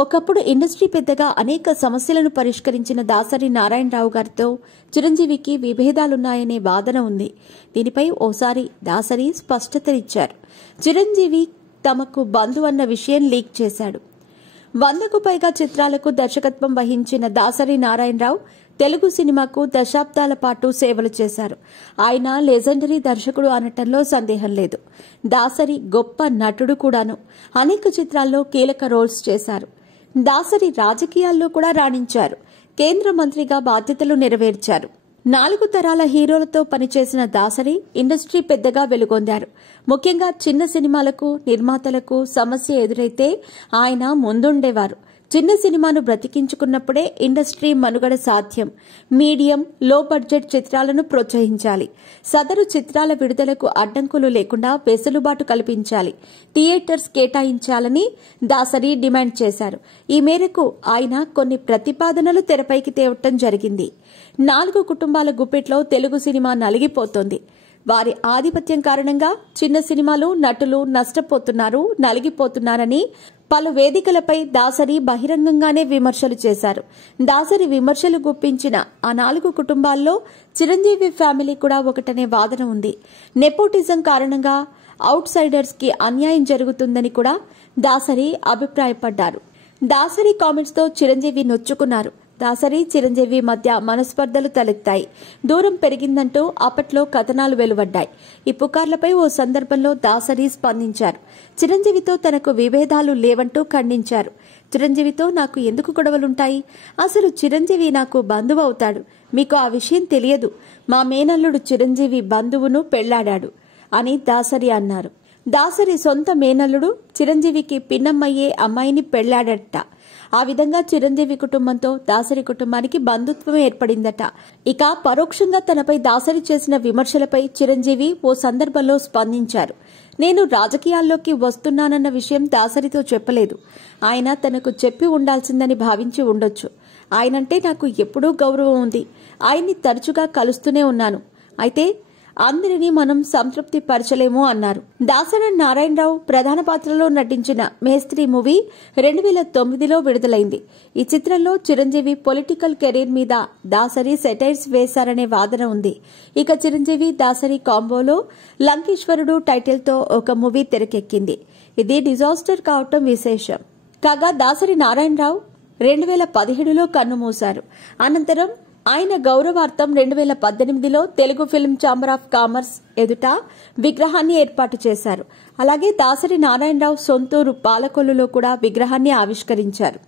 ఒకప్పుడు ఇండస్ట్రీ పెద్దగా అనేక సమస్యలను పరిష్కరించిన దాసరి నారాయణరావు గారితో చిరంజీవికి విభేదాలున్నాయనే వాదన ఉంది. దీనిపై ఓసారి దాసరి స్పష్టతనిచ్చారు. చిరంజీవి తమకు బంధు అన్న విషయం లీక్ చేశాడు. 100కు పైగా చిత్రాలకు దర్శకత్వం వహించిన దాసరి నారాయణరావు తెలుగు సినిమాకు దశాబ్దాల పాటు సేవలు చేశారు. ఆయన లెజెండరీ దర్శకుడు అనటంలో సందేహం లేదు. దాసరి గొప్ప నటుడు కూడాను. అనేక చిత్రాల్లో కీలక రోల్స్ చేశారు. దాసరి రాజకీయాల్లో కూడా రాణించారు. కేంద్ర మంత్రిగా బాధ్యతలు నెరవేర్చారు. 4 తరాల హీరోలతో పనిచేసిన దాసరి ఇండస్ట్రీ పెద్దగా వెలుగొందారు. ముఖ్యంగా చిన్న సినిమాలకు నిర్మాతలకు సమస్య ఎదురైతే ఆయన ముందుండేవారు. చిన్న సినిమాను బ్రతికించుకున్నప్పుడే ఇండస్ట్రీ మనుగడ సాధ్యం. మీడియం, లో బడ్జెట్ చిత్రాలను ప్రోత్సహించాలి. సదరు చిత్రాల విడుదలకు అడ్డంకులు లేకుండా వెసులుబాటు కల్పించాలి. థియేటర్స్ కేటాయించాలని దాసరి డిమాండ్ చేశారు. ఈ మేరకు ఆయన కొన్ని ప్రతిపాదనలు తెరపైకి తేవటం జరిగింది. 4 కుటుంబాల గుప్పెట్లో తెలుగు సినిమా నలిగిపోతోంది. వారి ఆధిపత్యం కారణంగా చిన్న సినిమాలు, నటులు నష్టపోతున్నారు, నలిగిపోతున్నారని పలు వేదికలపై దాసరి బహిరంగంగానే విమర్శలు చేశారు. దాసరి విమర్శలు గుప్పించిన ఆ 4 కుటుంబాల్లో చిరంజీవి ఫ్యామిలీ కూడా ఒకటనే వాదన ఉంది. నెపోటిజం కారణంగా అవుట్ సైడర్స్ కి అన్యాయం జరుగుతుందని కూడా దాసరి అభిప్రాయపడ్డారు. దాసరి కామెంట్స్ తో చిరంజీవి నొచ్చుకున్నారు. దాసరి, చిరంజీవి మధ్య మనస్పర్ధలు తలెత్తాయి. దూరం పెరిగిందంటూ అప్పట్లో కథనాలు వెలువడ్డాయి. ఈ పుకార్లపై ఓ సందర్భంలో దాసరి స్పందించారు. చిరంజీవితో తనకు విభేదాలు లేవంటూ ఖండించారు. చిరంజీవితో నాకు ఎందుకు గొడవలుంటాయి? అసలు చిరంజీవి నాకు బంధువు అవుతాడు. మీకు ఆ విషయం తెలియదు. మా మేనల్లుడు చిరంజీవి బంధువును పెళ్లాడాడు అని దాసరి అన్నారు. దాసరి సొంత మేనల్లుడు చిరంజీవికి పిన్నమ్మయ్యే అమ్మాయిని పెళ్లాడట. ఆ విధంగా చిరంజీవి కుటుంబంతో దాసరి కుటుంబానికి బంధుత్వం ఏర్పడిందట. ఇక పరోక్షంగా తనపై దాసరి చేసిన విమర్శలపై చిరంజీవి ఓ సందర్భంలో స్పందించారు. నేను రాజకీయాల్లోకి వస్తున్నానన్న విషయం దాసరితో చెప్పలేదు. ఆయన తనకు చెప్పి ఉండాల్సిందని భావించి ఉండొచ్చు. ఆయనంటే నాకు ఎప్పుడూ గౌరవం ఉంది. ఆయన్ని తరచుగా కలుస్తూనే ఉన్నాను. అయితే అందరినీ మనం సంతృప్తి పరచలేము అన్నారు. దాసరి నారాయణరావు ప్రధాన పాత్రలో నటించిన మేస్త్రీ మూవీ 2009లో విడుదలైంది. ఈ చిత్రంలో చిరంజీవి పొలిటికల్ కెరీర్ మీద దాసరి సెటైర్స్ వేశారనే వాదన ఉంది. ఇక చిరంజీవి దాసరి కాంబోలో లంకేశ్వరుడు టైటిల్తో ఒక మూవీ తెరకెక్కింది. ఇది డిజాస్టర్ కావటం విశేషం. కాగా దాసరి నారాయణరావు 2017లో కన్నుమూశారు. అనంతరం ఆయన గౌరవార్థం 2018లో Telugu film chamber of commerce ఎదుట విగ్రహాన్ని ఏర్పాటు చేశారు. అలాగే దాసరి నారాయణరావు సొంతూరు పాలకొల్లులో కూడా విగ్రహాన్ని ఆవిష్కరించారు.